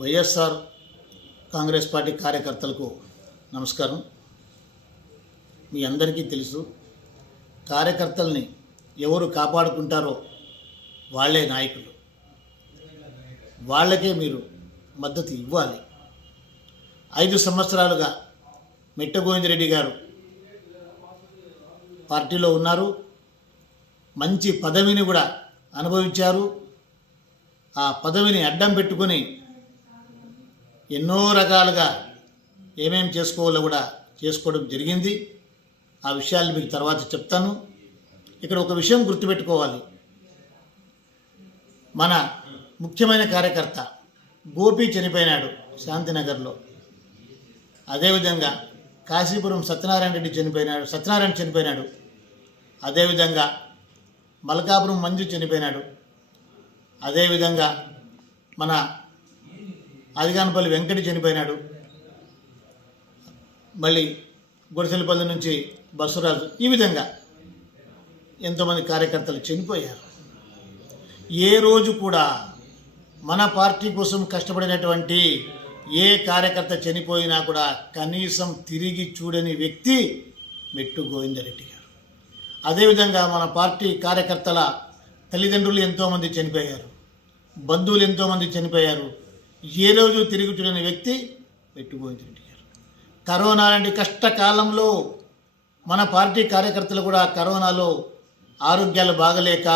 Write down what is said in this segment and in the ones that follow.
YSR Congress party కార్యకర్తలకు నమస్కారం. మీ అందరికీ తెలుసు, కార్యకర్తల్ని ఎవరు కాపాడుకుంటారో వాళ్ళే నాయకులు, వాళ్ళకే మీరు మద్దతు ఇవ్వాలి. 5 సంవత్సరాలుగా మిట్ట గోవిందరెడ్డి గారు పార్టీలో ఉన్నారు, మంచి పదవిని కూడా అనుభవించారు. ఆ పదవిని అడ్డం పెట్టుకొని ఎన్నో రకాలుగా ఏమేం చేసుకోవాలో కూడా చేసుకోవడం జరిగింది. ఆ విషయాలు మీకు తర్వాత చెప్తాను. ఇక్కడ ఒక విషయం గుర్తుపెట్టుకోవాలి, మన ముఖ్యమైన కార్యకర్త గోపి చనిపోయినాడు శాంతినగర్లో. అదేవిధంగా కాశీపురం సత్యనారాయణ చనిపోయినాడు. అదేవిధంగా మల్కాపురం మంజు చనిపోయినాడు. అదేవిధంగా మన ఆదిగానపల్లి వెంకటి చనిపోయినాడు. మళ్ళీ గుడిసెలపల్లి నుంచి బస్సురాజు, ఈ విధంగా ఎంతోమంది కార్యకర్తలు చనిపోయారు. ఏ రోజు కూడా మన పార్టీ కోసం కష్టపడినటువంటి ఏ కార్యకర్త చనిపోయినా కూడా కనీసం తిరిగి చూడని వ్యక్తి మెట్టు గోవిందరెడ్డి గారు. అదేవిధంగా మన పార్టీ కార్యకర్తల తల్లిదండ్రులు ఎంతోమంది చనిపోయారు, బంధువులు ఎంతోమంది చనిపోయారు. ఏ రోజు తిరిగి చూడని వ్యక్తి మెట్టు గోవిందరెడ్డి గారు. కరోనా లాంటి కష్టకాలంలో మన పార్టీ కార్యకర్తలు కూడా కరోనాలో ఆరోగ్యాలు బాగలేక,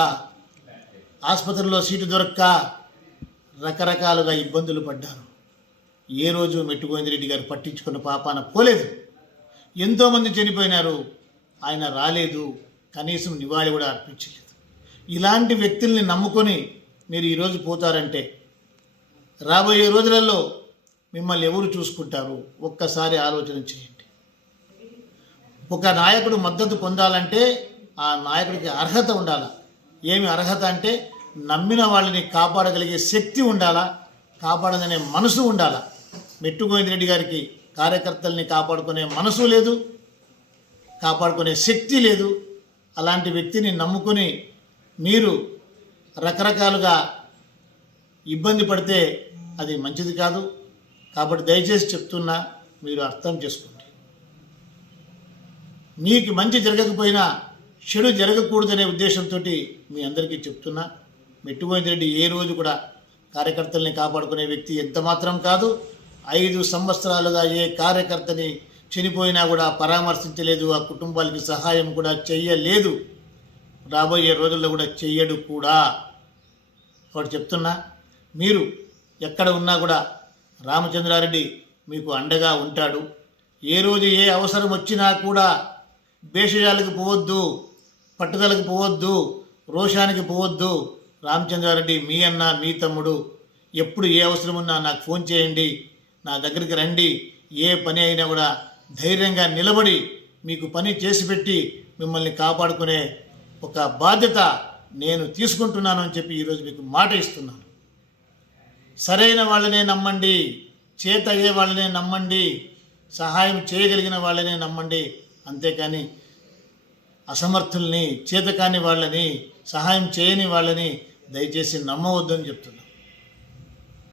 ఆసుపత్రిలో సీటు దొరక్క రకరకాలుగా ఇబ్బందులు పడ్డారు. ఏ రోజు మెట్టు గోవిందరెడ్డి గారు పట్టించుకున్న పాపాన పోలేదు. ఎంతోమంది చనిపోయినారు, ఆయన రాలేదు, కనీసం నివాళి కూడా అర్పించలేదు. ఇలాంటి వ్యక్తుల్ని నమ్ముకొని మీరు ఈరోజు పోతారంటే రాబోయే రోజులలో మిమ్మల్ని ఎవరు చూసుకుంటారు? ఒక్కసారి ఆలోచన చేయండి. ఒక నాయకుడు మద్దతు పొందాలంటే ఆ నాయకుడికి అర్హత ఉండాలా. ఏమి అర్హత అంటే నమ్మిన వాళ్ళని కాపాడగలిగే శక్తి ఉండాలా, కాపాడగనే మనసు ఉండాలా. మెట్టు గోవిందరెడ్డి గారికి కార్యకర్తల్ని కాపాడుకునే మనసు లేదు, కాపాడుకునే శక్తి లేదు. అలాంటి వ్యక్తిని నమ్ముకొని మీరు రకరకాలుగా ఇబ్బంది పడితే అది మంచిది కాదు. కాబట్టి దయచేసి చెప్తున్నా, మీరు అర్థం చేసుకోండి. మీకు మంచి జరగకపోయినా చెడు జరగకూడదనే ఉద్దేశంతో మీ అందరికీ చెప్తున్నా. మెట్టు గోవిందరెడ్డి ఏ రోజు కూడా కార్యకర్తల్ని కాపాడుకునే వ్యక్తి ఎంత మాత్రం కాదు. 5 సంవత్సరాలుగా ఏ కార్యకర్తని చనిపోయినా కూడా పరామర్శించలేదు, ఆ కుటుంబాలకి సహాయం కూడా చెయ్యలేదు, రాబోయే రోజుల్లో కూడా చెయ్యడు కూడా. కాబట్టి చెప్తున్నా, మీరు ఎక్కడ ఉన్నా కూడా రామచంద్రారెడ్డి మీకు అండగా ఉంటాడు. ఏ రోజు ఏ అవసరం వచ్చినా కూడా భేషజాలకు పోవద్దు, పట్టుదలకు పోవద్దు, రోషానికి పోవద్దు. రామచంద్రారెడ్డి మీ అన్న, మీ తమ్ముడు. ఎప్పుడు ఏ అవసరం ఉన్నా నాకు ఫోన్ చేయండి, నా దగ్గరికి రండి. ఏ పని అయినా కూడా ధైర్యంగా నిలబడి మీకు పని చేసి పెట్టి మిమ్మల్ని కాపాడుకునే ఒక బాధ్యత నేను తీసుకుంటున్నాను అని చెప్పి ఈరోజు మీకు మాట ఇస్తున్నాను. సరైన వాళ్ళనే నమ్మండి, చేత అయ్యే వాళ్ళనే నమ్మండి, సహాయం చేయగలిగిన వాళ్ళనే నమ్మండి. అంతేకాని అసమర్థుల్ని, చేతకాని వాళ్ళని, సహాయం చేయని వాళ్ళని దయచేసి నమ్మవద్దని చెప్తున్నాను.